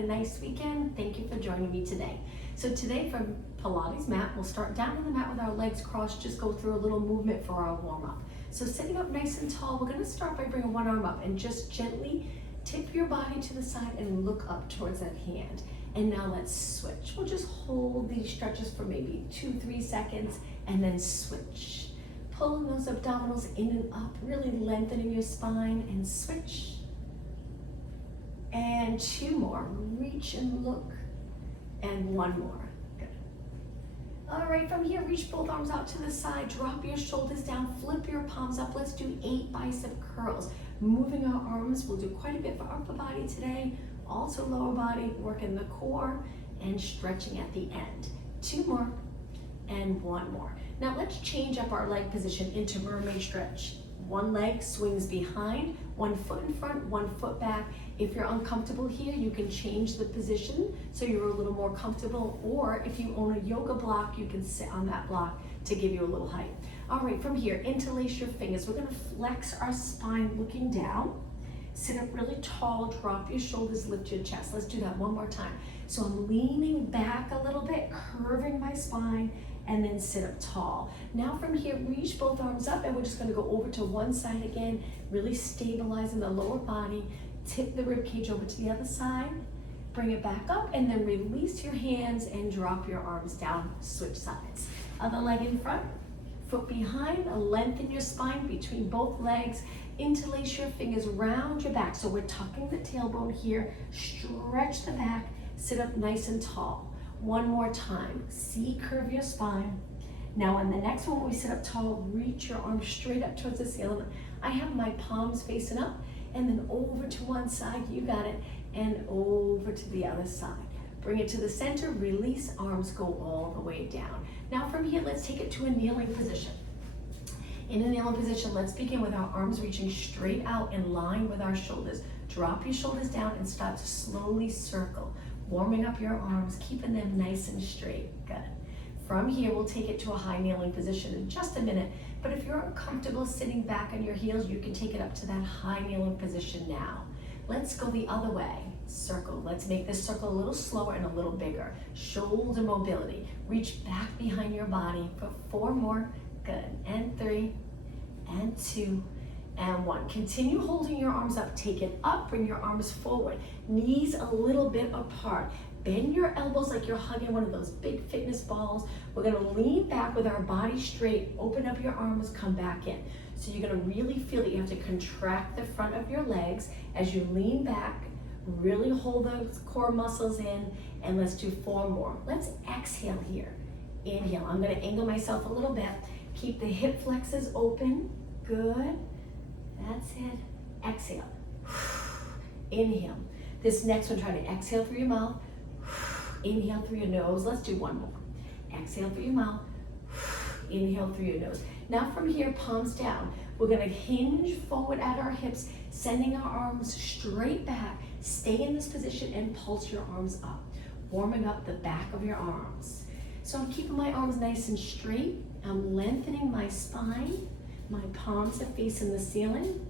a nice weekend. Thank you for joining me today. So today from Pilates mat, we'll start down on the mat with our legs crossed, just go through a little movement for our warm up. So sitting up nice and tall, we're gonna start by bringing one arm up and just gently tip your body to the side and look up towards that hand. And now let's switch. We'll just hold these stretches for maybe 2-3 seconds and then switch. Pulling those abdominals in and up, really lengthening your spine and switch. And 2 more, reach and look, and 1 more, good. All right, from here, reach both arms out to the side, drop your shoulders down, flip your palms up. Let's do 8 bicep curls. Moving our arms, we'll do quite a bit for upper body today, also lower body, working the core and stretching at the end. 2 more, and 1 more. Now let's change up our leg position into mermaid stretch. 1 leg swings behind, 1 foot in front, 1 foot back. If you're uncomfortable here, you can change the position so you're a little more comfortable, or if you own a yoga block, you can sit on that block to give you a little height. All right, from here, interlace your fingers. We're gonna flex our spine looking down. Sit up really tall, drop your shoulders, lift your chest. Let's do that one more time. So I'm leaning back a little bit, curving my spine, and then sit up tall. Now from here, reach both arms up, and we're just gonna go over to one side again, really stabilizing the lower body. Tip the rib cage over to the other side, bring it back up, and then release your hands and drop your arms down, switch sides. Other leg in front, foot behind, lengthen your spine between both legs, interlace your fingers round your back. So we're tucking the tailbone here, stretch the back, sit up nice and tall. 1 more time, C-curve your spine. Now on the next one, when we sit up tall, reach your arms straight up towards the ceiling. I have my palms facing up, and then over to one side, you got it, and over to the other side. Bring it to the center, release, arms go all the way down. Now from here, let's take it to a kneeling position. In a kneeling position, let's begin with our arms reaching straight out in line with our shoulders. Drop your shoulders down and start to slowly circle, warming up your arms, keeping them nice and straight. Good. From here, we'll take it to a high kneeling position in just a minute, but if you're uncomfortable sitting back on your heels, you can take it up to that high kneeling position now. Let's go the other way. Circle. Let's make this circle a little slower and a little bigger. Shoulder mobility. Reach back behind your body for 4 more. Good. And 3, and 2, and 1. Continue holding your arms up. Take it up, bring your arms forward. Knees a little bit apart. Bend your elbows like you're hugging one of those big fitness balls. We're gonna lean back with our body straight, open up your arms, come back in. So you're gonna really feel that you have to contract the front of your legs as you lean back, really hold those core muscles in, and let's do 4 more. Let's exhale here. Inhale, I'm gonna angle myself a little bit. Keep the hip flexors open, good. That's it, exhale. Inhale. This next one, try to exhale through your mouth. Inhale through your nose. Let's do 1 more. Exhale through your mouth. Inhale through your nose. Now from here, palms down. We're gonna hinge forward at our hips, sending our arms straight back. Stay in this position and pulse your arms up, warming up the back of your arms. So I'm keeping my arms nice and straight. I'm lengthening my spine. My palms are facing the ceiling.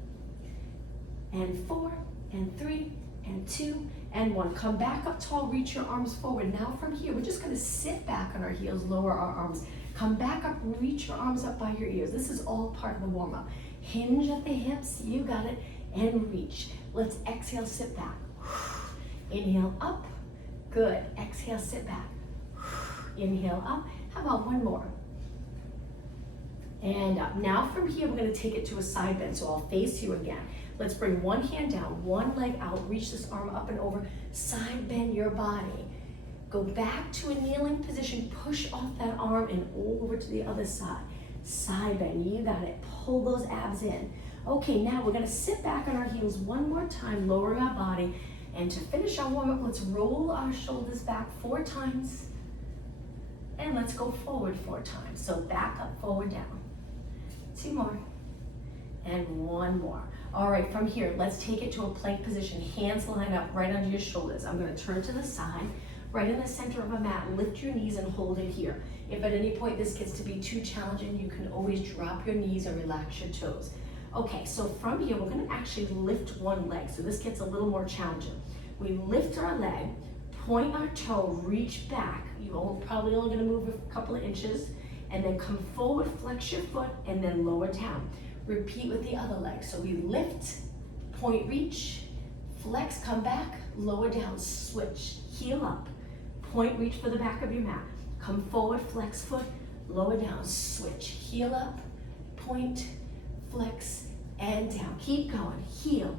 And 4, and 3, and 2, and 1. Come back up tall, reach your arms forward. Now from here, we're just gonna sit back on our heels, lower our arms. Come back up, reach your arms up by your ears. This is all part of the warm up. Hinge at the hips, you got it, and reach. Let's exhale, sit back. Inhale up, good. Exhale, sit back. Inhale up. How about 1 more? And up. Now from here, we're gonna take it to a side bend, so I'll face you again. Let's bring 1 hand down, 1 leg out, reach this arm up and over, side bend your body. Go back to a kneeling position, push off that arm and over to the other side. Side bend, you got it, pull those abs in. Okay, now we're gonna sit back on our heels 1 more time, lowering our body. And to finish our warm up, let's roll our shoulders back 4 times. And let's go forward 4 times. So back up, forward, down. 2 more, and 1 more. All right, from here, let's take it to a plank position. Hands line up right under your shoulders. I'm gonna turn to the side, right in the center of a mat. Lift your knees and hold it here. If at any point this gets to be too challenging, you can always drop your knees and relax your toes. Okay, so from here, we're gonna actually lift 1 leg. So this gets a little more challenging. We lift our leg, point our toe, reach back. You're probably only gonna move a couple of inches, and then come forward, flex your foot, and then lower down. Repeat with the other leg. So we lift, point, reach, flex, come back, lower down, switch, heel up, point, reach for the back of your mat. Come forward, flex foot, lower down, switch, heel up, point, flex, and down. Keep going, heel,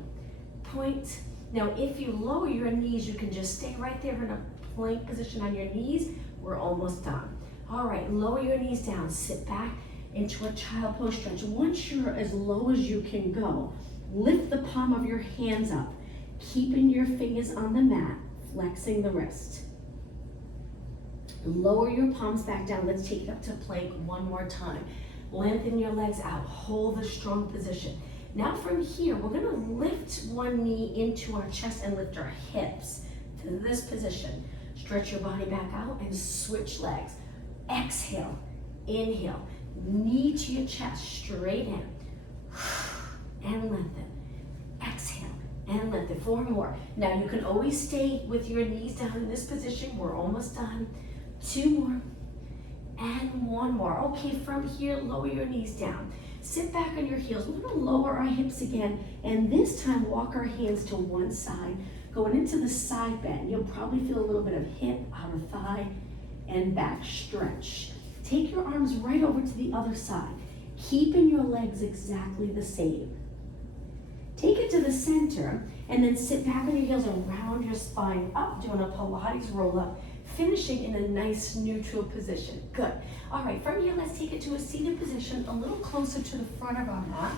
point. Now if you lower your knees, you can just stay right there in a plank position on your knees. We're almost done. All right, lower your knees down, sit back into a child pose stretch. Once you're as low as you can go, lift the palm of your hands up, keeping your fingers on the mat, flexing the wrist. Lower your palms back down. Let's take it up to plank one more time. Lengthen your legs out, hold a strong position. Now from here, we're gonna lift one knee into our chest and lift our hips to this position. Stretch your body back out and switch legs. Exhale, inhale, knee to your chest, straight in, and lengthen. Exhale, and lengthen. 4 more. Now you can always stay with your knees down in this position. We're almost done. 2 more, and 1 more. Okay, from here, lower your knees down. Sit back on your heels. We're gonna lower our hips again, and this time walk our hands to one side, going into the side bend. You'll probably feel a little bit of hip, outer thigh, and back stretch. Take your arms right over to the other side, keeping your legs exactly the same. Take it to the center, and then sit back on your heels and round your spine up, doing a Pilates roll up, finishing in a nice neutral position. Good. All right, from here, let's take it to a seated position, a little closer to the front of our mat.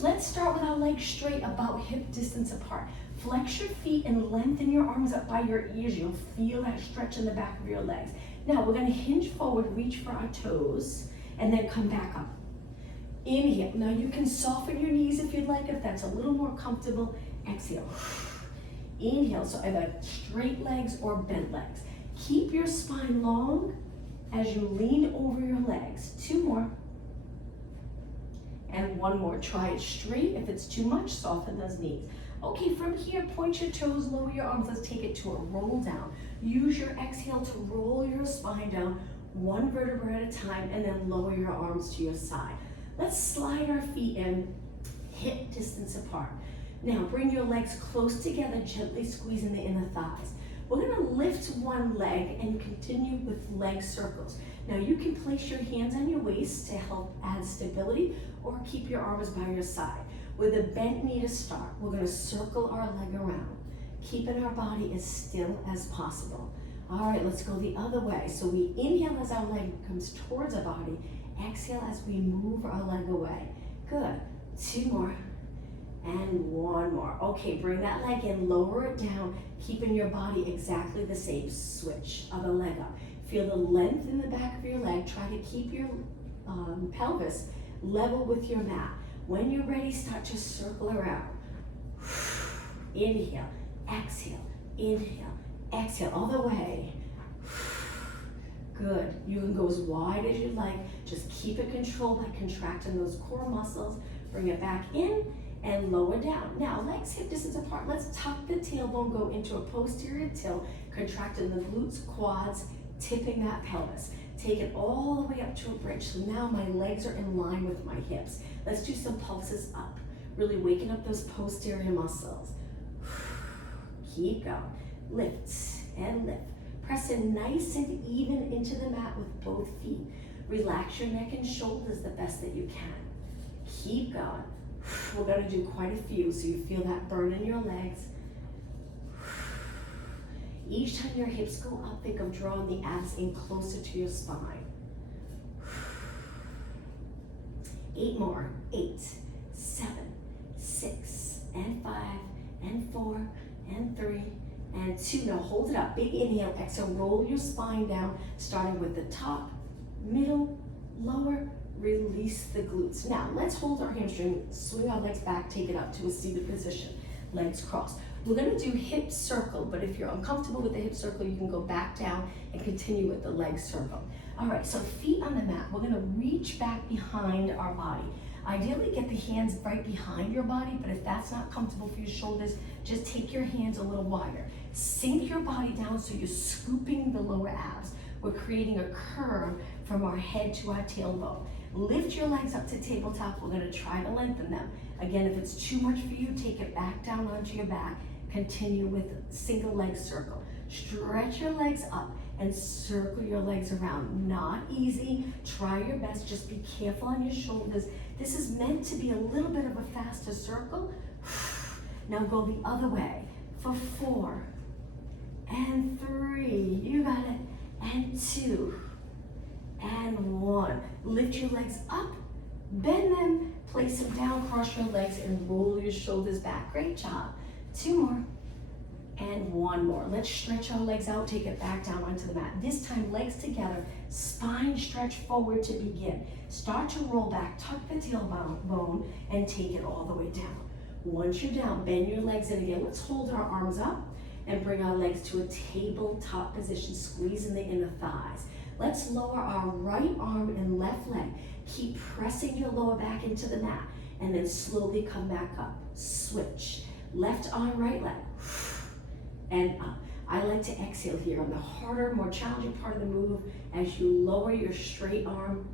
Let's start with our legs straight, about hip distance apart. Flex your feet and lengthen your arms up by your ears. You'll feel that stretch in the back of your legs. Now we're gonna hinge forward, reach for our toes, and then come back up. Inhale. Now you can soften your knees if you'd like, if that's a little more comfortable. Exhale. Inhale, so either straight legs or bent legs. Keep your spine long as you lean over your legs. 2 more. And 1 more. Try it straight. If it's too much, soften those knees. Okay, from here, point your toes, lower your arms. Let's take it to a roll down. Use your exhale to roll your spine down 1 vertebra at a time, and then lower your arms to your side. Let's slide our feet in, hip distance apart. Now bring your legs close together, gently squeezing the inner thighs. We're gonna lift one leg and continue with leg circles. Now you can place your hands on your waist to help add stability, or keep your arms by your side. With a bent knee to start, we're gonna circle our leg around, keeping our body as still as possible. All right, let's go the other way. So we inhale as our leg comes towards our body, exhale as we move our leg away. Good. 2 more. And 1 more. Okay, bring that leg in, lower it down, keeping your body exactly the same. Switch, other leg up. Feel the length in the back of your leg. Try to keep your pelvis level with your mat. When you're ready, start to circle around. Inhale, exhale, inhale, exhale, all the way. Good. You can go as wide as you like. Just keep it controlled by contracting those core muscles. Bring it back in and lower down. Now, legs hip distance apart. Let's tuck the tailbone, go into a posterior tilt, contracting the glutes, quads, tipping that pelvis. Take it all the way up to a bridge. So now my legs are in line with my hips. Let's do some pulses up. Really waking up those posterior muscles. Keep going. Lift and lift. Press in nice and even into the mat with both feet. Relax your neck and shoulders the best that you can. Keep going. We're gonna do quite a few so you feel that burn in your legs. Each time your hips go up, think of drawing the abs in closer to your spine. 8 more. 8, 7, 6, and 5, and 4, and 3, and 2. Now hold it up. Big inhale, exhale, roll your spine down, starting with the top, middle, lower, release the glutes. Now let's hold our hamstring, swing our legs back, take it up to a seated position, legs crossed. We're gonna do hip circle, but if you're uncomfortable with the hip circle, you can go back down and continue with the leg circle. All right, so feet on the mat. We're gonna reach back behind our body. Ideally, get the hands right behind your body, but if that's not comfortable for your shoulders, just take your hands a little wider. Sink your body down so you're scooping the lower abs. We're creating a curve from our head to our tailbone. Lift your legs up to tabletop. We're gonna try to lengthen them. Again, if it's too much for you, take it back down onto your back. Continue with single leg circle. Stretch your legs up and circle your legs around. Not easy, try your best, just be careful on your shoulders. This is meant to be a little bit of a faster circle. Now go the other way for 4 and 3, you got it, and 2 and 1. Lift your legs up, bend them, place them down, cross your legs and roll your shoulders back. Great job. 2 more. And 1 more. Let's stretch our legs out, take it back down onto the mat. This time, legs together, spine stretch forward to begin. Start to roll back, tuck the tailbone, and take it all the way down. Once you're down, bend your legs in again. Let's hold our arms up and bring our legs to a tabletop position, squeezing the inner thighs. Let's lower our right arm and left leg. Keep pressing your lower back into the mat, and then slowly come back up. Switch. Left arm, right leg. And up. I like to exhale here on the harder, more challenging part of the move as you lower your straight arm,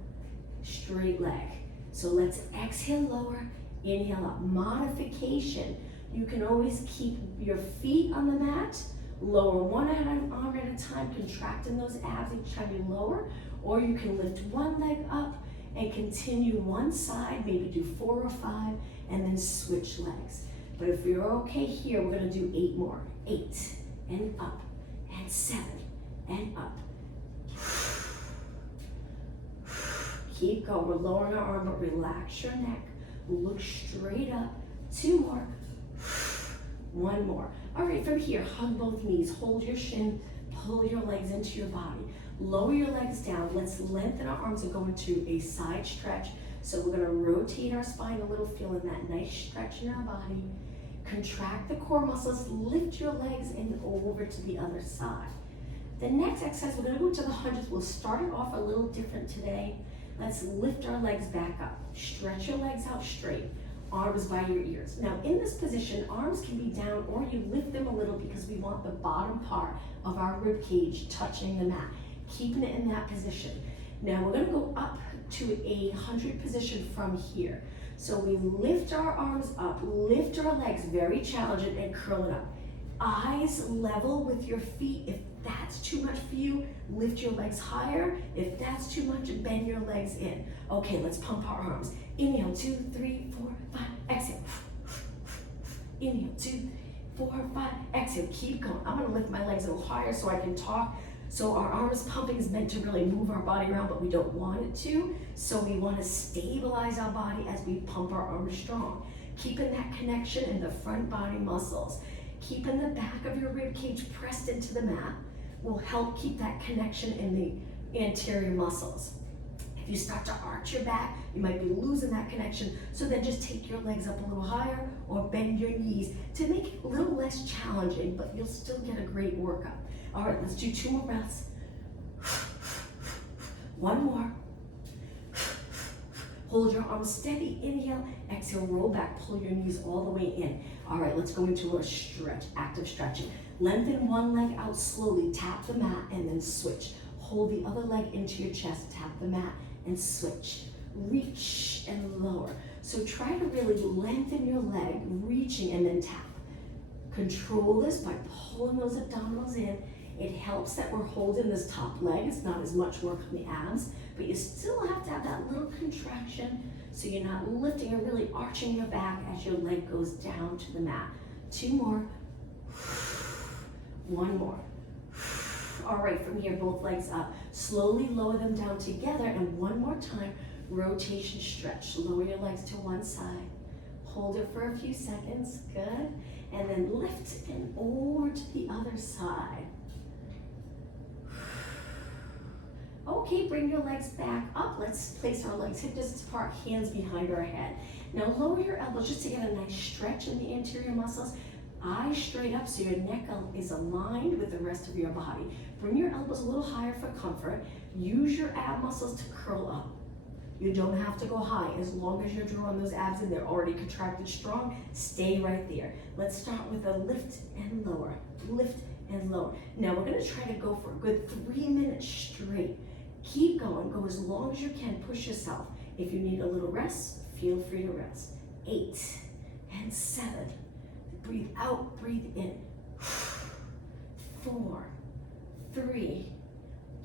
straight leg. So let's exhale lower, inhale up. Modification. You can always keep your feet on the mat, lower one arm at a time, contracting those abs each time you lower, or you can lift one leg up and continue one side, maybe do 4 or 5, and then switch legs. But if you're okay here, we're gonna do 8 more. 8 and up, and 7 and up. Keep going. We're lowering our arm, but relax your neck. Look straight up. 2 more. 1 more. All right, from here, hug both knees. Hold your shin. Pull your legs into your body. Lower your legs down. Let's lengthen our arms and go into a side stretch. So we're gonna rotate our spine a little, feeling that nice stretch in our body. Contract the core muscles, lift your legs and over to the other side. The next exercise, we're gonna go to the hunches. We'll start it off a little different today. Let's lift our legs back up. Stretch your legs out straight, arms by your ears. Now in this position, arms can be down or you lift them a little because we want the bottom part of our rib cage touching the mat, keeping it in that position. Now we're gonna go up to a 100 position from here. So we lift our arms up, lift our legs, very challenging, and curl it up. Eyes level with your feet. If that's too much for you, lift your legs higher. If that's too much, bend your legs in. Okay, let's pump our arms. Inhale, 2, 3, 4, 5, exhale. Inhale, 2, 4, 5, exhale. Keep going. I'm gonna lift my legs a little higher so I can talk. So our arms pumping is meant to really move our body around, but we don't want it to. So we want to stabilize our body as we pump our arms strong. Keeping that connection in the front body muscles. Keeping the back of your rib cage pressed into the mat will help keep that connection in the anterior muscles. If you start to arch your back, you might be losing that connection. So then just take your legs up a little higher or bend your knees to make it a little less challenging, but you'll still get a great workout. All right, let's do 2 more breaths. 1 more. Hold your arms steady, inhale, exhale, roll back, pull your knees all the way in. All right, let's go into a stretch, active stretching. Lengthen one leg out slowly, tap the mat, and then switch. Hold the other leg into your chest, tap the mat, and switch. Reach and lower. So try to really lengthen your leg, reaching and then tap. Control this by pulling those abdominals in. It helps that we're holding this top leg. It's not as much work on the abs, but you still have to have that little contraction so you're not lifting or really arching your back as your leg goes down to the mat. 2 more. 1 more. All right, from here, both legs up. Slowly lower them down together, and 1 more time, rotation stretch. Lower your legs to one side. Hold it for a few seconds, good. And then lift and over to the other side. Okay, bring your legs back up. Let's place our legs hip distance apart, hands behind our head. Now lower your elbows just to get a nice stretch in the anterior muscles. Eyes straight up so your neck is aligned with the rest of your body. Bring your elbows a little higher for comfort. Use your ab muscles to curl up. You don't have to go high. As long as you're drawing those abs in, they're already contracted strong, stay right there. Let's start with a lift and lower, lift and lower. Now we're gonna try to go for a good 3 minutes straight. Keep going, go as long as you can, push yourself. If you need a little rest, feel free to rest. 8 and 7. Breathe out, breathe in. 4, 3,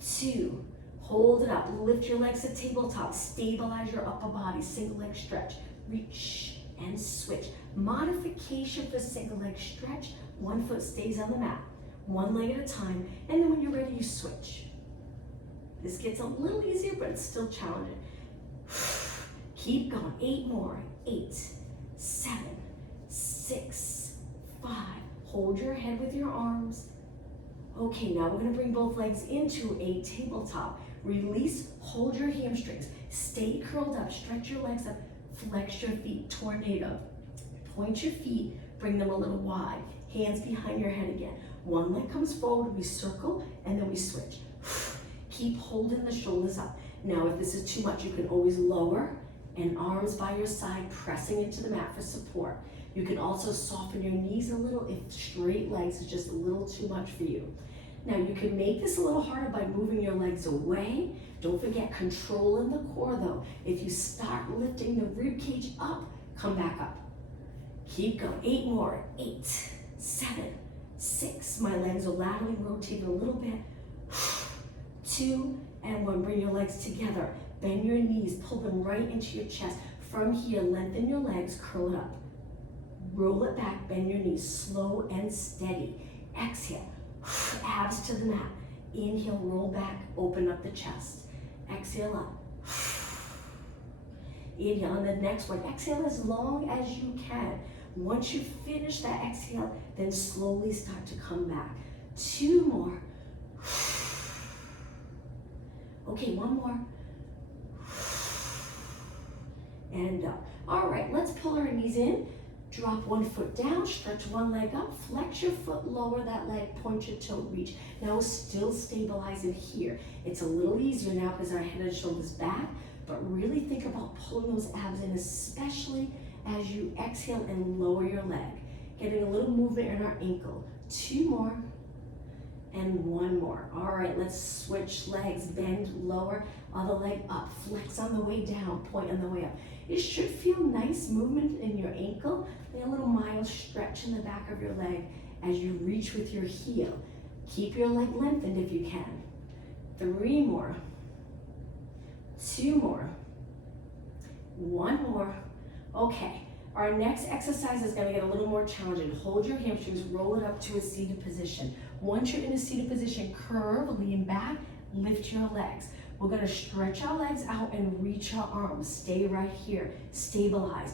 2, hold it up. Lift your legs to tabletop. Stabilize your upper body. Single leg stretch. Reach and switch. Modification for single leg stretch. One foot stays on the mat. One leg at a time. And then when you're ready, you switch. This gets a little easier, but it's still challenging. Keep going. 8 more. 8, 7, 6, 5. Hold your head with your arms. Okay, now we're gonna bring both legs into a tabletop. Release, hold your hamstrings. Stay curled up, stretch your legs up, flex your feet, tornado. Point your feet, bring them a little wide. Hands behind your head again. One leg comes forward, we circle, and then we switch. Keep holding the shoulders up. Now, if this is too much, you can always lower, and arms by your side, pressing into the mat for support. You can also soften your knees a little if straight legs is just a little too much for you. Now you can make this a little harder by moving your legs away. Don't forget control in the core though. If you start lifting the rib cage up, come back up. Keep going, 8 more, 8, 7, 6. My legs are laterally rotating a little bit. 2 and 1, bring your legs together. Bend your knees, pull them right into your chest. From here, lengthen your legs, curl it up. Roll it back, bend your knees, slow and steady. Exhale, abs to the mat. Inhale, roll back, open up the chest. Exhale up. Inhale, on the next one, exhale as long as you can. Once you finish that exhale, then slowly start to come back. 2 more. Okay, 1 more. And up. All right, let's pull our knees in. Drop 1 foot down, stretch 1 leg up, flex your foot, lower that leg, point your toe, reach. Now we're still stabilizing here. It's a little easier now because our head and shoulders back, but really think about pulling those abs in, especially as you exhale and lower your leg. Getting a little movement in our ankle. 2 more and 1 more. All right, let's switch legs, bend, lower, other leg up, flex on the way down, point on the way up. It should feel nice movement in your ankle, and a little mild stretch in the back of your leg as you reach with your heel. Keep your leg lengthened if you can. 3 more, 2 more, 1 more. Okay, our next exercise is gonna get a little more challenging. Hold your hamstrings, roll it up to a seated position. Once you're in a seated position, curve, lean back, lift your legs. We're gonna stretch our legs out and reach our arms. Stay right here, stabilize.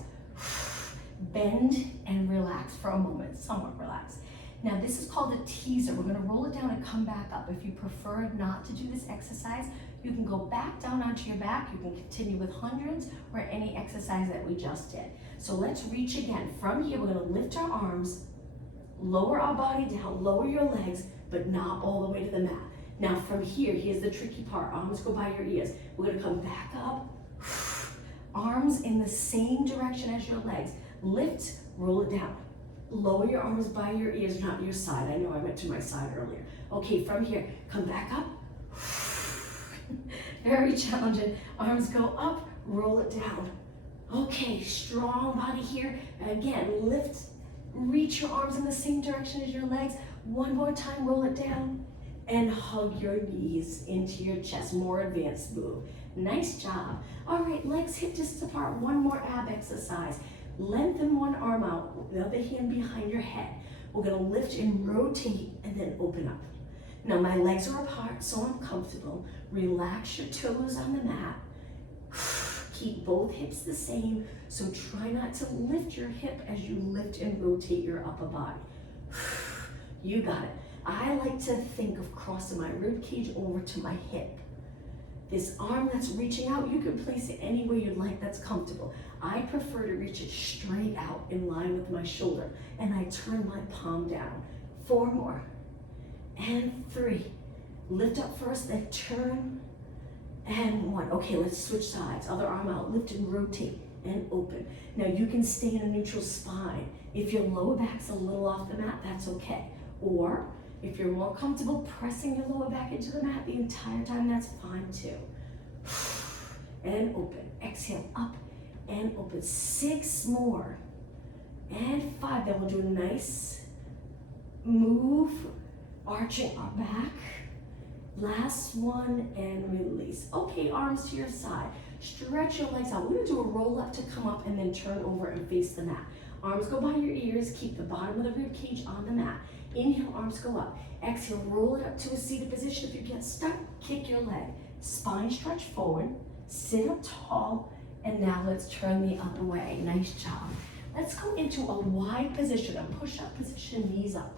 Bend and relax for a moment, somewhat relaxed. Now this is called a teaser. We're gonna roll it down and come back up. If you prefer not to do this exercise, you can go back down onto your back. You can continue with hundreds or any exercise that we just did. So let's reach again. From here, we're gonna lift our arms, lower our body down, lower your legs, but not all the way to the mat. Now from here, here's the tricky part. Arms go by your ears. We're gonna come back up. Arms in the same direction as your legs. Lift, roll it down. Lower your arms by your ears, not your side. I know I went to my side earlier. Okay, from here, come back up. Very challenging. Arms go up, roll it down. Okay, strong body here. Again, lift, reach your arms in the same direction as your legs. 1 more time, roll it down. And hug your knees into your chest. More advanced move. Nice job. All right, legs hip distance apart. 1 more ab exercise. Lengthen 1 arm out, the other hand behind your head. We're gonna lift and rotate and then open up. Now my legs are apart, so I'm comfortable. Relax your toes on the mat. Keep both hips the same, so try not to lift your hip as you lift and rotate your upper body. You got it. I like to think of crossing my rib cage over to my hip. This arm that's reaching out, you can place it any way you'd like that's comfortable. I prefer to reach it straight out in line with my shoulder, and I turn my palm down. 4 more, and 3. Lift up first, then turn, and 1. Okay, let's switch sides. Other arm out, lift and rotate and open. Now you can stay in a neutral spine. If your lower back's a little off the mat, that's okay. Or if you're more comfortable pressing your lower back into the mat the entire time, that's fine too. And open. Exhale, up and open. 6 more. And 5. Then we'll do a nice move, arching our back. Last one and release. Okay, arms to your side. Stretch your legs out. We're gonna do a roll up to come up and then turn over and face the mat. Arms go by your ears. Keep the bottom of the rib cage on the mat. Inhale, arms go up. Exhale, roll it up to a seated position. If you get stuck, kick your leg. Spine stretch forward. Sit up tall. And now let's turn the other way. Nice job. Let's go into a wide position, a push-up position, knees up.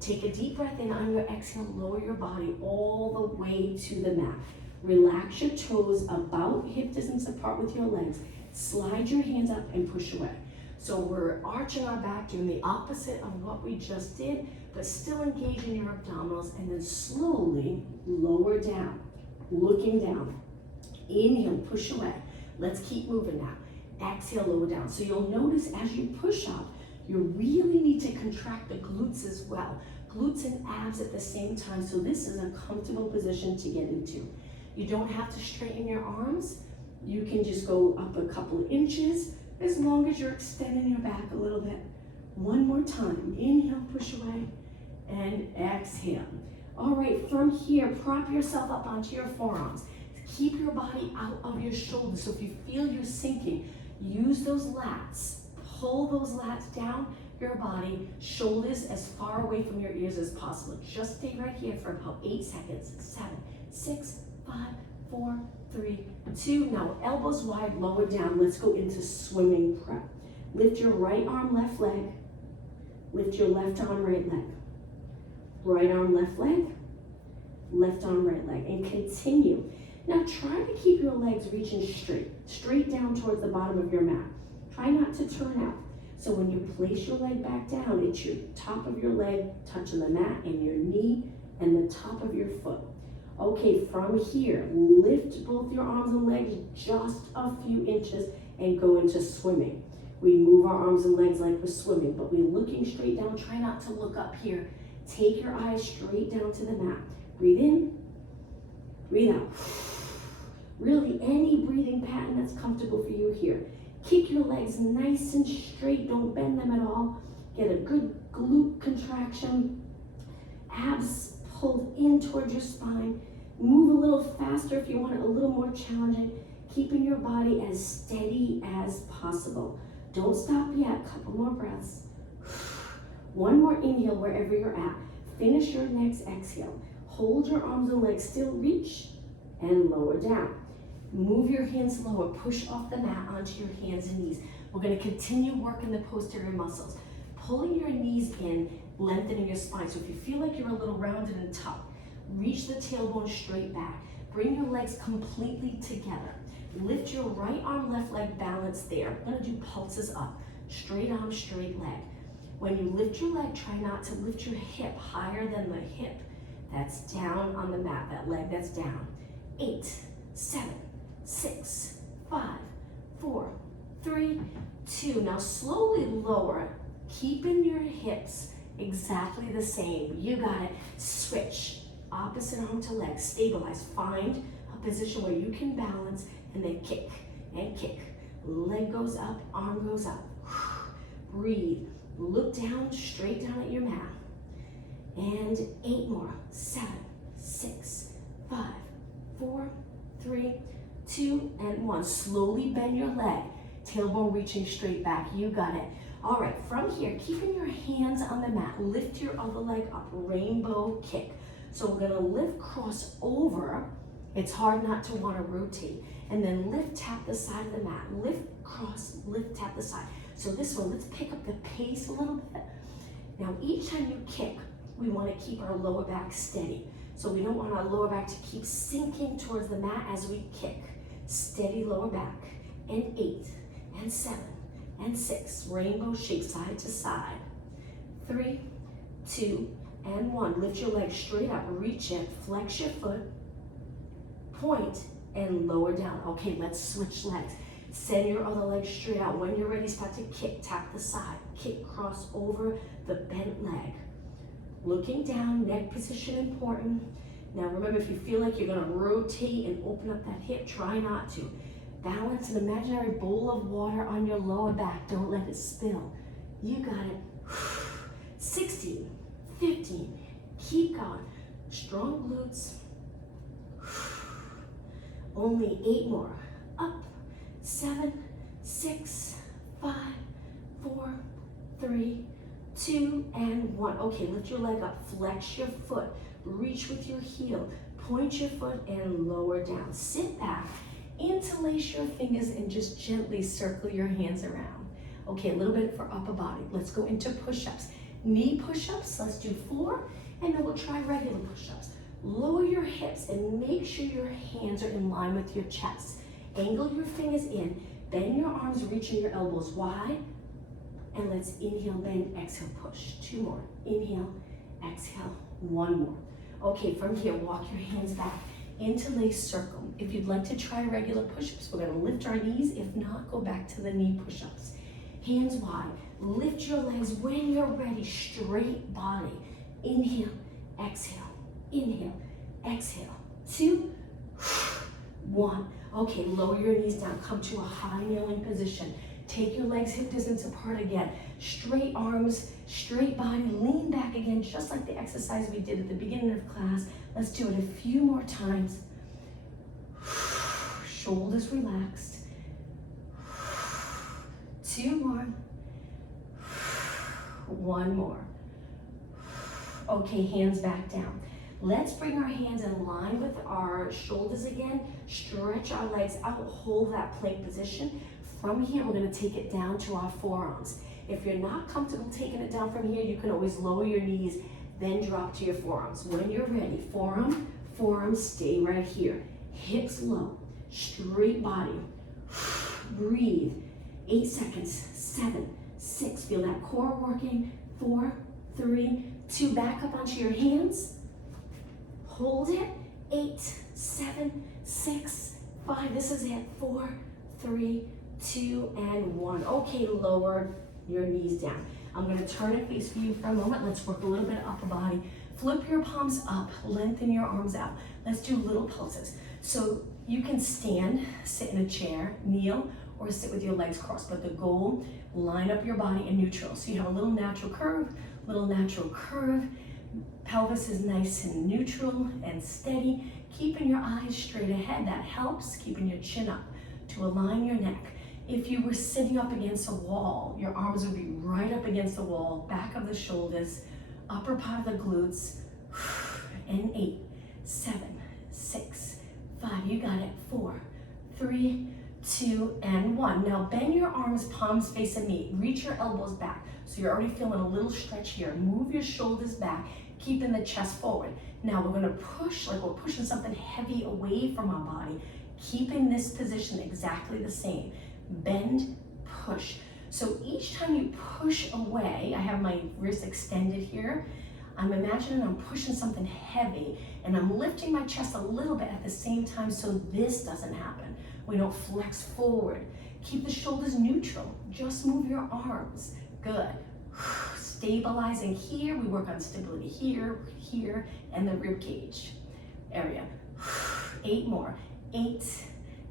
Take a deep breath in. On your exhale, lower your body all the way to the mat. Relax your toes about hip distance apart with your legs. Slide your hands up and push away. So we're arching our back, doing the opposite of what we just did, but still engaging your abdominals, and then slowly lower down, looking down. Inhale, push away. Let's keep moving now. Exhale, lower down. So you'll notice as you push up, you really need to contract the glutes as well. Glutes and abs at the same time. So this is a comfortable position to get into. You don't have to straighten your arms. You can just go up a couple of inches as long as you're extending your back a little bit. One more time. Inhale, push away, and exhale. All right, from here, prop yourself up onto your forearms. Keep your body out of your shoulders. So if you feel you're sinking, use those lats. Pull those lats down your body, shoulders as far away from your ears as possible. Just stay right here for about 8 seconds. 7, 6, 5, 4, 3, 2. Now elbows wide, lower down. Let's go into swimming prep. Lift your right arm, left leg. Lift your left arm, right leg. Right arm, left leg. Left arm, right leg. And continue. Now try to keep your legs reaching straight down towards the bottom of your mat. Try not to turn out. So when you place your leg back down, it's your top of your leg touching the mat and your knee and the top of your foot. Okay, from here, lift both your arms and legs just a few inches and go into swimming. We move our arms and legs like we're swimming, but we're looking straight down. Try not to look up here. Take your eyes straight down to the mat. Breathe in, breathe out. Really, any breathing pattern that's comfortable for you here. Keep your legs nice and straight. Don't bend them at all. Get a good glute contraction. Abs pulled in towards your spine. Move a little faster if you want it a little more challenging. Keeping your body as steady as possible. Don't stop yet. Couple more breaths. One more inhale wherever you're at. Finish your next exhale. Hold your arms and legs still. Reach and lower down. Move your hands lower, push off the mat onto your hands and knees. We're gonna continue working the posterior muscles. Pulling your knees in, lengthening your spine. So if you feel like you're a little rounded and tough, reach the tailbone straight back. Bring your legs completely together. Lift your right arm, left leg, balance there. We're gonna do pulses up. Straight arm, straight leg. When you lift your leg, try not to lift your hip higher than the hip that's down on the mat, that leg that's down. 8, 7, 6, 5, 4, 3, 2. Now slowly lower, keeping your hips exactly the same. You got it. Switch. Opposite arm to leg. Stabilize. Find a position where you can balance and then kick and kick. Leg goes up, arm goes up. Breathe. Look down, straight down at your mat. And 8 more. 7, 6, 5, 4, 3, 2, and 1. Slowly bend your leg. Tailbone reaching straight back. You got it. All right, from here, keeping your hands on the mat, lift your other leg up, rainbow kick. So we're gonna lift, cross over. It's hard not to wanna rotate. And then lift, tap the side of the mat. Lift, cross, lift, tap the side. So this one, let's pick up the pace a little bit. Now, each time you kick, we wanna keep our lower back steady. So we don't want our lower back to keep sinking towards the mat as we kick. Steady lower back. And 8, and 7, and 6. Rainbow shake side to side. 3, 2, and 1. Lift your leg straight up. Reach it. Flex your foot. Point and lower down. Okay, let's switch legs. Send your other leg straight out. When you're ready, start to kick, tap the side, kick, cross over the bent leg. Looking down, neck position important. Now remember, if you feel like you're gonna rotate and open up that hip, try not to. Balance an imaginary bowl of water on your lower back. Don't let it spill. You got it. 16, 15, keep going. Strong glutes. Only 8 more. Up, 7, 6, 5, 4, 3, 2, and 1. Okay, lift your leg up, flex your foot, reach with your heel, point your foot and lower down. Sit back, interlace your fingers and just gently circle your hands around. Okay, a little bit for upper body. Let's go into push-ups. Knee push-ups, let's do 4, and then we'll try regular push-ups. Lower your hips and make sure your hands are in line with your chest. Angle your fingers in, bend your arms, reaching your elbows wide, and let's inhale, bend, exhale, push. 2 more. Inhale, exhale, 1 more. Okay, from here, walk your hands back, interlace circle. If you'd like to try regular push-ups, we're gonna lift our knees. If not, go back to the knee push-ups. Hands wide, lift your legs when you're ready, straight body. Inhale, exhale, inhale, exhale. 2, 1. Okay, lower your knees down, come to a high kneeling position. Take your legs hip distance apart again. Straight arms, straight body, lean back again, just like the exercise we did at the beginning of class. Let's do it a few more times. Shoulders relaxed. 2 more. 1 more. Okay, hands back down. Let's bring our hands in line with our shoulders again. Stretch our legs out, hold that plank position. From here, we're gonna take it down to our forearms. If you're not comfortable taking it down from here, you can always lower your knees, then drop to your forearms. When you're ready, forearm, forearm, stay right here. Hips low, straight body. Breathe. 8 seconds, 7, 6, feel that core working. 4, 3, 2, back up onto your hands. Hold it. 8, 7, 6, 5, this is it. 4, 3, 2, and 1. Okay, lower your knees down. I'm gonna turn and face for you for a moment. Let's work a little bit of upper body. Flip your palms up, lengthen your arms out. Let's do little pulses. So you can stand, sit in a chair, kneel, or sit with your legs crossed. But the goal, line up your body in neutral. So you have a little natural curve, little natural curve. Pelvis is nice and neutral and steady. Keeping your eyes straight ahead, that helps. Keeping your chin up to align your neck. If you were sitting up against a wall, your arms would be right up against the wall, back of the shoulders, upper part of the glutes, and 8, 7, 6, 5, you got it, 4, 3, 2, and 1. Now bend your arms, palms facing me, reach your elbows back. So you're already feeling a little stretch here. Move your shoulders back, keeping the chest forward. Now we're gonna push, like we're pushing something heavy away from our body, keeping this position exactly the same. Bend, push. So each time you push away, I have my wrist extended here. I'm imagining I'm pushing something heavy and I'm lifting my chest a little bit at the same time so this doesn't happen. We don't flex forward. Keep the shoulders neutral. Just move your arms. Good. Stabilizing here. We work on stability here, here, and the rib cage area. 8 more. 8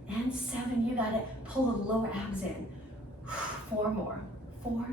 and 7. You got it. Pull the lower abs in. 4 more. 4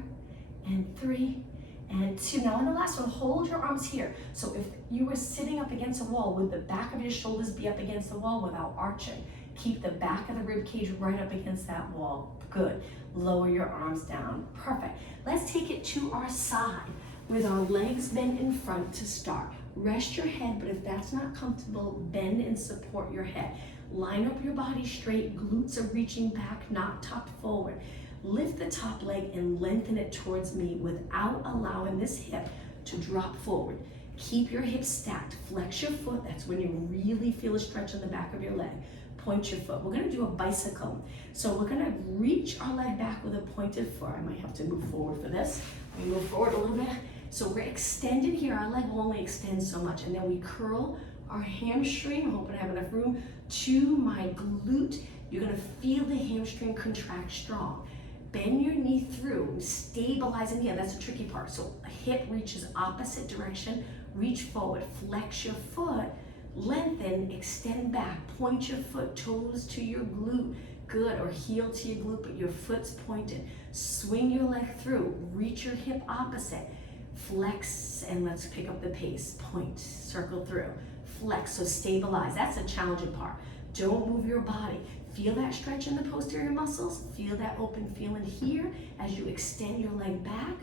and 3 and 2. Now on the last one, hold your arms here. So if you were sitting up against a wall, would the back of your shoulders be up against the wall without arching? Keep the back of the rib cage right up against that wall. Good. Lower your arms down. Perfect. Let's take it to our side with our legs bent in front to start. Rest your head, but if that's not comfortable, bend and support your head. Line up your body straight. Glutes are reaching back, not tucked forward. Lift the top leg and lengthen it towards me without allowing this hip to drop forward. Keep your hips stacked. Flex your foot. That's when you really feel a stretch in the back of your leg. Point your foot. We're gonna do a bicycle. So we're gonna reach our leg back with a pointed foot. I might have to move forward for this. We move forward a little bit. So we're extended here. Our leg will only extend so much. And then we curl our hamstring, hoping I have enough room, to my glute. You're gonna feel the hamstring contract strong. Bend your knee through, stabilize in the end. That's the tricky part. So hip reaches opposite direction, reach forward, flex your foot, lengthen, extend back, point your foot, toes to your glute, good, or heel to your glute, but your foot's pointed. Swing your leg through, reach your hip opposite, flex, and let's pick up the pace. Point, circle through, flex, so stabilize. That's the challenging part. Don't move your body. Feel that stretch in the posterior muscles. Feel that open feeling here as you extend your leg back.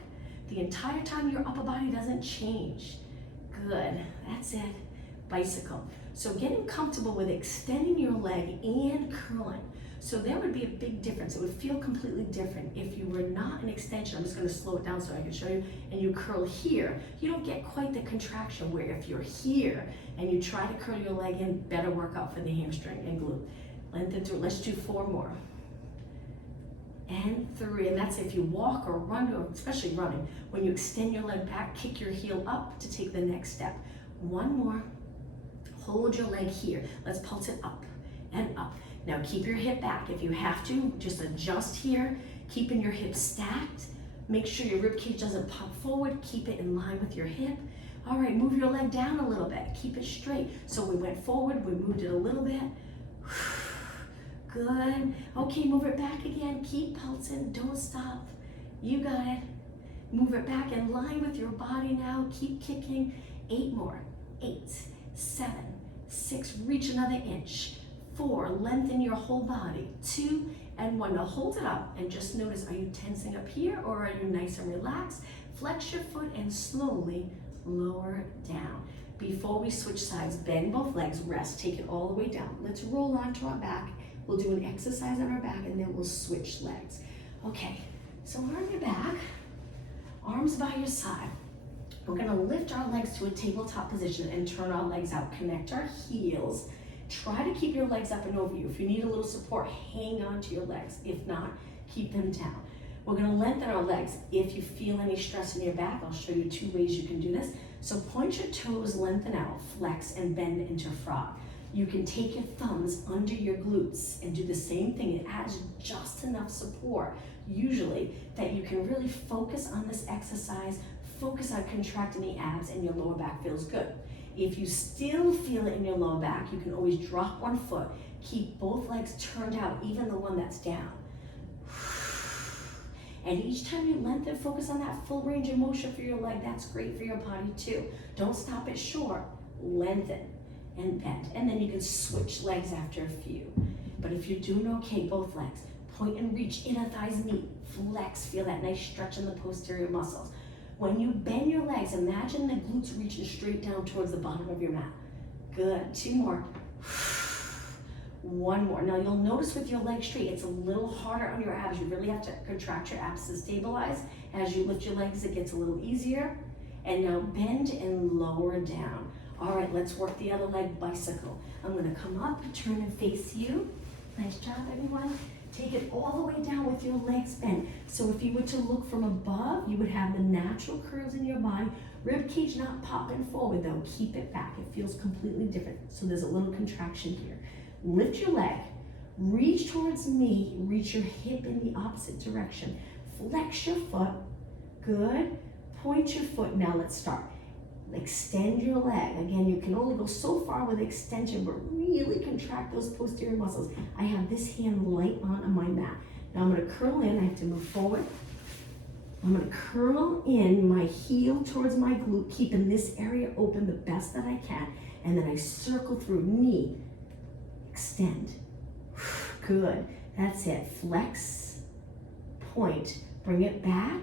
The entire time your upper body doesn't change. Good, that's it. Bicycle. So getting comfortable with extending your leg and curling. So there would be a big difference. It would feel completely different if you were not an extension. I'm just going to slow it down so I can show you. And you curl here, you don't get quite the contraction, where if you're here and you try to curl your leg in, better workout for the hamstring and glute. Lengthen through. Let's do 4 more. And 3. And that's if you walk or run, or especially running. When you extend your leg back, kick your heel up to take the next step. 1 more. Hold your leg here. Let's pulse it up and up. Now keep your hip back. If you have to, just adjust here, keeping your hips stacked. Make sure your rib cage doesn't pop forward. Keep it in line with your hip. All right, move your leg down a little bit. Keep it straight. So we went forward, we moved it a little bit. Good. Okay, move it back again. Keep pulsing, don't stop. You got it. Move it back in line with your body now. Keep kicking. 8 more. 8, 7, 6, reach another inch. 4, lengthen your whole body. 2 and 1. Now hold it up and just notice, are you tensing up here or are you nice and relaxed? Flex your foot and slowly lower down. Before we switch sides, bend both legs, rest, take it all the way down. Let's roll onto our back. We'll do an exercise on our back and then we'll switch legs. Okay, so we're on your back, arms by your side. We're gonna lift our legs to a tabletop position and turn our legs out. Connect our heels. Try to keep your legs up and over you. If you need a little support, hang on to your legs. If not, keep them down. We're gonna lengthen our legs. If you feel any stress in your back, I'll show you 2 ways you can do this. So point your toes, lengthen out, flex, and bend into frog. You can take your thumbs under your glutes and do the same thing. It adds just enough support, usually, that you can really focus on this exercise, focus on contracting the abs, and your lower back feels good. If you still feel it in your lower back, you can always drop 1 foot, keep both legs turned out, even the one that's down. And each time you lengthen, focus on that full range of motion for your leg. That's great for your body too. Don't stop it short, lengthen and bend. And then you can switch legs after a few. But if you're doing okay, both legs, point and reach, inner thighs meet, flex, feel that nice stretch in the posterior muscles. When you bend your legs, imagine the glutes reaching straight down towards the bottom of your mat. Good, 2 more. 1 more. Now you'll notice with your legs straight, it's a little harder on your abs. You really have to contract your abs to stabilize. As you lift your legs, it gets a little easier. And now bend and lower down. All right, let's work the other leg, bicycle. I'm gonna come up, turn and face you. Nice job, everyone. Take it all the way down with your legs bent. So if you were to look from above, you would have the natural curves in your body. Rib cage not popping forward though, keep it back. It feels completely different. So there's a little contraction here. Lift your leg, reach towards me, reach your hip in the opposite direction. Flex your foot, good. Point your foot, now let's start. Extend your leg. Again, you can only go so far with extension, but really contract those posterior muscles. I have this hand light on my mat. Now I'm gonna curl in, I have to move forward. I'm gonna curl in my heel towards my glute, keeping this area open the best that I can. And then I circle through, knee, extend. Good, that's it. Flex, point, bring it back.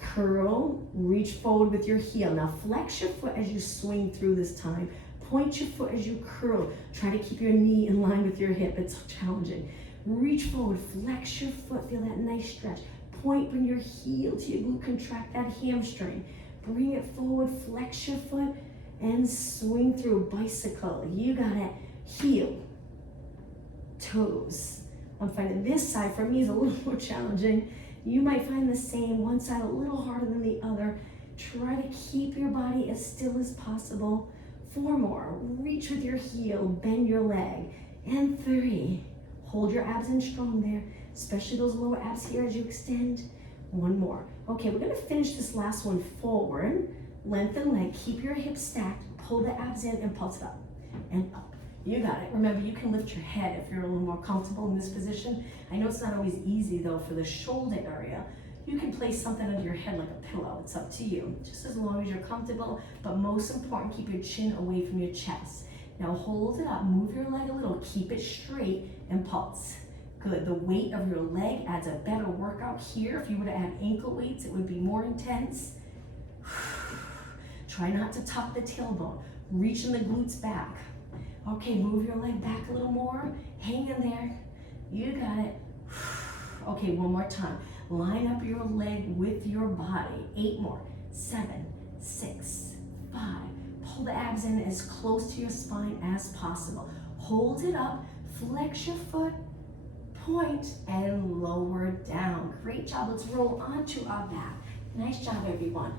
Curl, reach forward with your heel. Now flex your foot as you swing through this time. Point your foot as you curl. Try to keep your knee in line with your hip. It's challenging. Reach forward, flex your foot. Feel that nice stretch. Point, bring your heel to your glute. Contract that hamstring. Bring it forward, flex your foot, and swing through. Bicycle. You got it. Heel, toes. I'm finding this side for me is a little more challenging. You might find the same, one side a little harder than the other. Try to keep your body as still as possible. 4 more. Reach with your heel, bend your leg. And 3. Hold your abs in strong there, especially those lower abs here as you extend. 1 more. Okay, we're gonna finish this last one forward. Lengthen leg, keep your hips stacked, pull the abs in and pulse it up and up. You got it. Remember, you can lift your head if you're a little more comfortable in this position. I know it's not always easy though for the shoulder area. You can place something under your head like a pillow. It's up to you, just as long as you're comfortable, but most important, keep your chin away from your chest. Now hold it up, move your leg a little, keep it straight and pulse. Good, the weight of your leg adds a better workout here. If you were to add ankle weights, it would be more intense. Try not to tuck the tailbone. Reaching the glutes back. Okay, move your leg back a little more. Hang in there. You got it. Okay, one more time. Line up your leg with your body. 8 more. 7, 6, 5. Pull the abs in as close to your spine as possible. Hold it up. Flex your foot. Point and lower down. Great job. Let's roll onto our back. Nice job, everyone.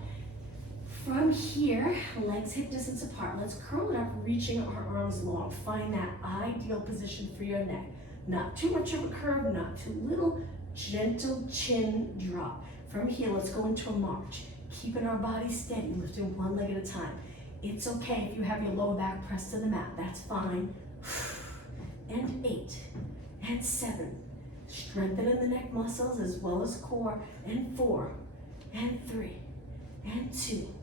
From here, legs hip distance apart. Let's curl it up, reaching our arms long. Find that ideal position for your neck. Not too much of a curve, not too little. Gentle chin drop. From here, let's go into a march. Keeping our body steady, lifting one leg at a time. It's okay if you have your lower back pressed to the mat. That's fine. And 8. And 7. Strengthening the neck muscles as well as core. And 4. And 3. And 2.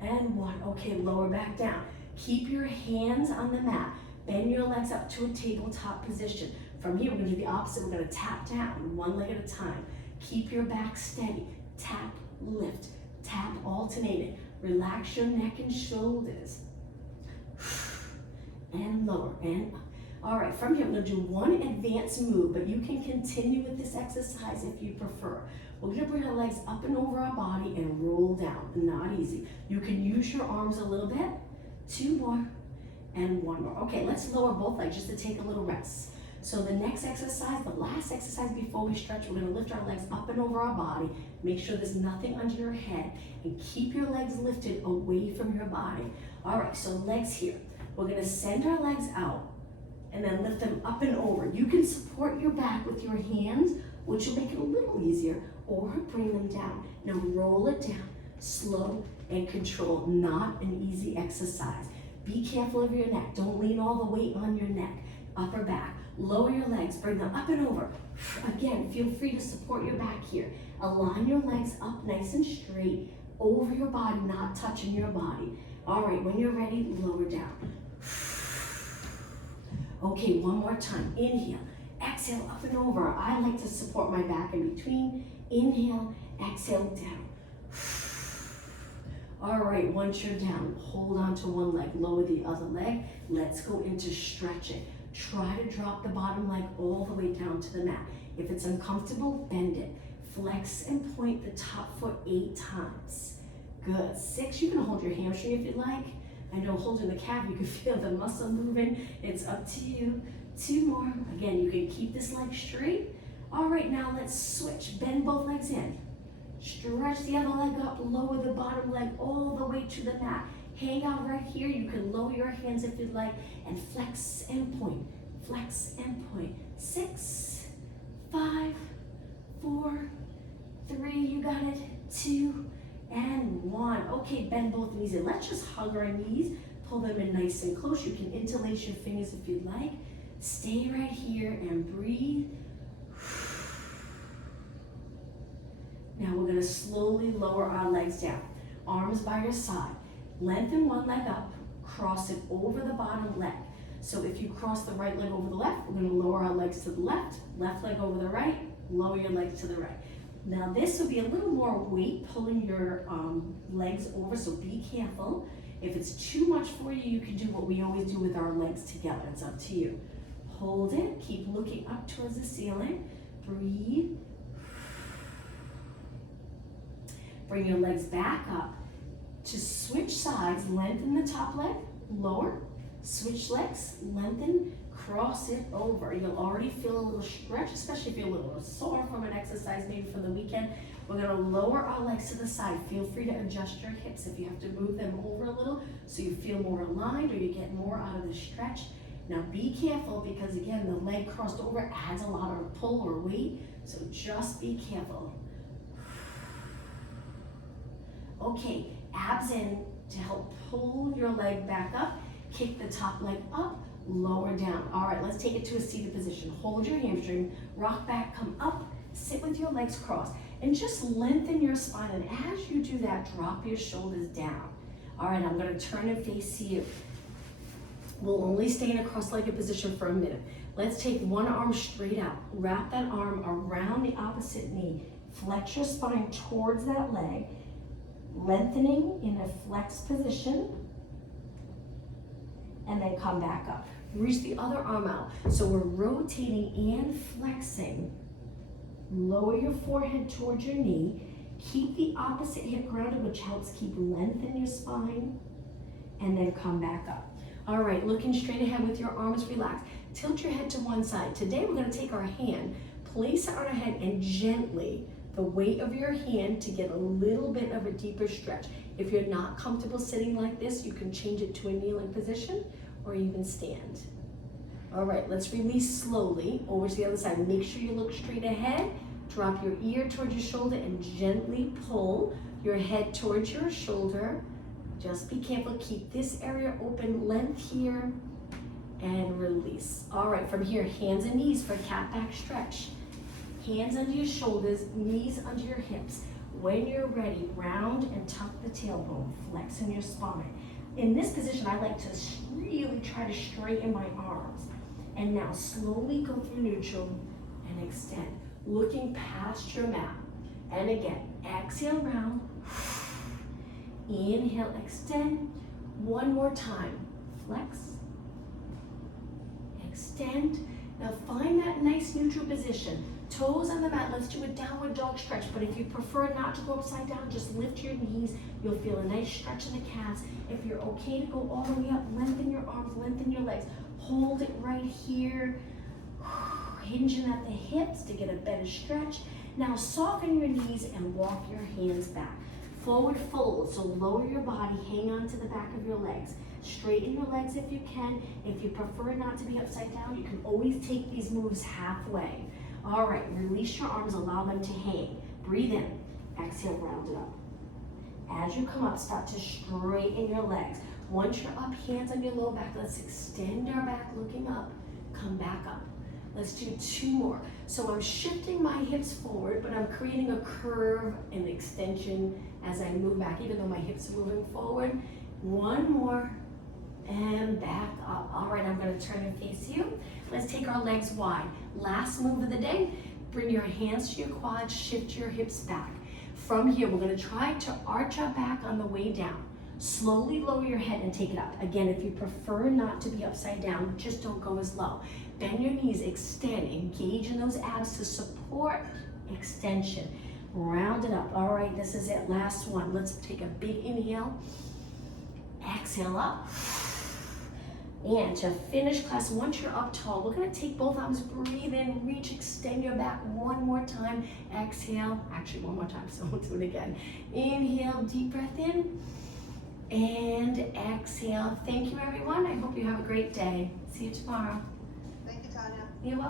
And 1. Okay, lower back down. Keep your hands on the mat. Bend your legs up to a tabletop position. From here, we're gonna do the opposite. We're gonna tap down, one leg at a time. Keep your back steady. Tap, lift, tap, alternating. Relax your neck and shoulders. And lower, and up. All right, from here, we're gonna do one advanced move, but you can continue with this exercise if you prefer. We're gonna bring our legs up and over our body and roll down. Not easy. You can use your arms a little bit. 2 more, and 1 more. Okay, let's lower both legs just to take a little rest. So the next exercise, the last exercise before we stretch, we're gonna lift our legs up and over our body. Make sure there's nothing under your head, and keep your legs lifted away from your body. All right, so legs here. We're gonna send our legs out, and then lift them up and over. You can support your back with your hands, which will make it a little easier, or bring them down. Now roll it down, slow and control. Not an easy exercise. Be careful of your neck. Don't lean all the weight on your neck. Upper back, lower your legs, bring them up and over. Again, feel free to support your back here. Align your legs up nice and straight over your body, not touching your body. All right, when you're ready, lower down. Okay, one more time. Inhale, exhale, up and over. I like to support my back in between. Inhale, exhale, down. All right, once you're down, hold on to one leg, lower the other leg. Let's go into stretching. Try to drop the bottom leg all the way down to the mat. If it's uncomfortable, bend it. Flex and point the top foot 8 times. Good. 6, you can hold your hamstring if you like. I know holding the calf, you can feel the muscle moving. It's up to you. 2 more. Again, you can keep this leg straight. All right, now let's switch. Bend both legs in. Stretch the other leg up, lower the bottom leg all the way to the mat. Hang out right here. You can lower your hands if you'd like, and flex and point. Flex and point. 6, 5, 4, 3, you got it. 2, and 1. Okay, bend both knees in. Let's just hug our knees. Pull them in nice and close. You can interlace your fingers if you'd like. Stay right here and breathe. Now we're gonna slowly lower our legs down. Arms by your side. Lengthen one leg up, cross it over the bottom leg. So if you cross the right leg over the left, we're gonna lower our legs to the left leg over the right, lower your legs to the right. Now this will be a little more weight pulling your legs over, so be careful. If it's too much for you, you can do what we always do with our legs together. It's up to you. Hold it, keep looking up towards the ceiling. Breathe. Bring your legs back up. To switch sides, lengthen the top leg, lower, Switch legs, lengthen, cross it over. You'll already feel a little stretch, especially if you're a little sore from an exercise, maybe from the weekend. We're gonna lower our legs to the side. Feel free to adjust your hips if you have to move them over a little so you feel more aligned or you get more out of the stretch. Now be careful because again, the leg crossed over adds a lot of pull or weight, so just be careful. Okay, abs in to help pull your leg back up. Kick the top leg up, lower down. All right, let's take it to a seated position. Hold your hamstring, rock back, come up, sit with your legs crossed, and just lengthen your spine. And as you do that, drop your shoulders down. All right, I'm gonna turn and face you. We'll only stay in a cross-legged position for a minute. Let's take one arm straight out. Wrap that arm around the opposite knee. Flex your spine towards that leg, lengthening in a flexed position, and then come back up. Reach the other arm out. So we're rotating and flexing. Lower your forehead towards your knee. Keep the opposite hip grounded, which helps keep length in your spine, and then come back up. All right, looking straight ahead with your arms relaxed. Tilt your head to one side. Today we're gonna take our hand, place it on our head, and gently, the weight of your hand to get a little bit of a deeper stretch. If you're not comfortable sitting like this, you can change it to a kneeling position or even stand. All right, let's release slowly over to the other side. Make sure you look straight ahead. Drop your ear towards your shoulder and gently pull your head towards your shoulder. Just be careful, keep this area open, length here, and release. All right, from here, hands and knees for cat back stretch. Hands under your shoulders, knees under your hips. When you're ready, round and tuck the tailbone, flexing your spine. In this position, I like to really try to straighten my arms. And now slowly go through neutral and extend, looking past your mat. And again, exhale round. Inhale, extend. One more time. Flex. Extend. Now find that nice neutral position. Toes on the mat. Let's do a downward dog stretch. But if you prefer not to go upside down, just lift your knees. You'll feel a nice stretch in the calves. If you're okay to go all the way up, lengthen your arms, lengthen your legs. Hold it right here. Hinging at the hips to get a better stretch. Now soften your knees and walk your hands back. Forward fold, so lower your body, hang on to the back of your legs. Straighten your legs if you can. If you prefer not to be upside down, you can always take these moves halfway. All right, release your arms, allow them to hang. Breathe in, exhale, round it up. As you come up, start to straighten your legs. Once you're up, hands on your low back, let's extend our back, looking up, come back up. Let's do two more. So I'm shifting my hips forward, but I'm creating a curve and extension as I move back, even though my hips are moving forward. One more, and back up. All right, I'm gonna turn and face you. Let's take our legs wide. Last move of the day, bring your hands to your quads, shift your hips back. From here, we're gonna try to arch our back on the way down. Slowly lower your head and take it up. Again, if you prefer not to be upside down, just don't go as low. Bend your knees, extend, engage in those abs to support extension. Round it up. All right, this is it, last one. Let's take a big inhale. Exhale up. And to finish class, once you're up tall, we're gonna take both arms, breathe in, reach, extend your back one more time. Exhale, actually one more time, so we'll do it again. Inhale, deep breath in. And exhale. Thank you, everyone. I hope you have a great day. See you tomorrow. Thank you, Tanya. You're welcome.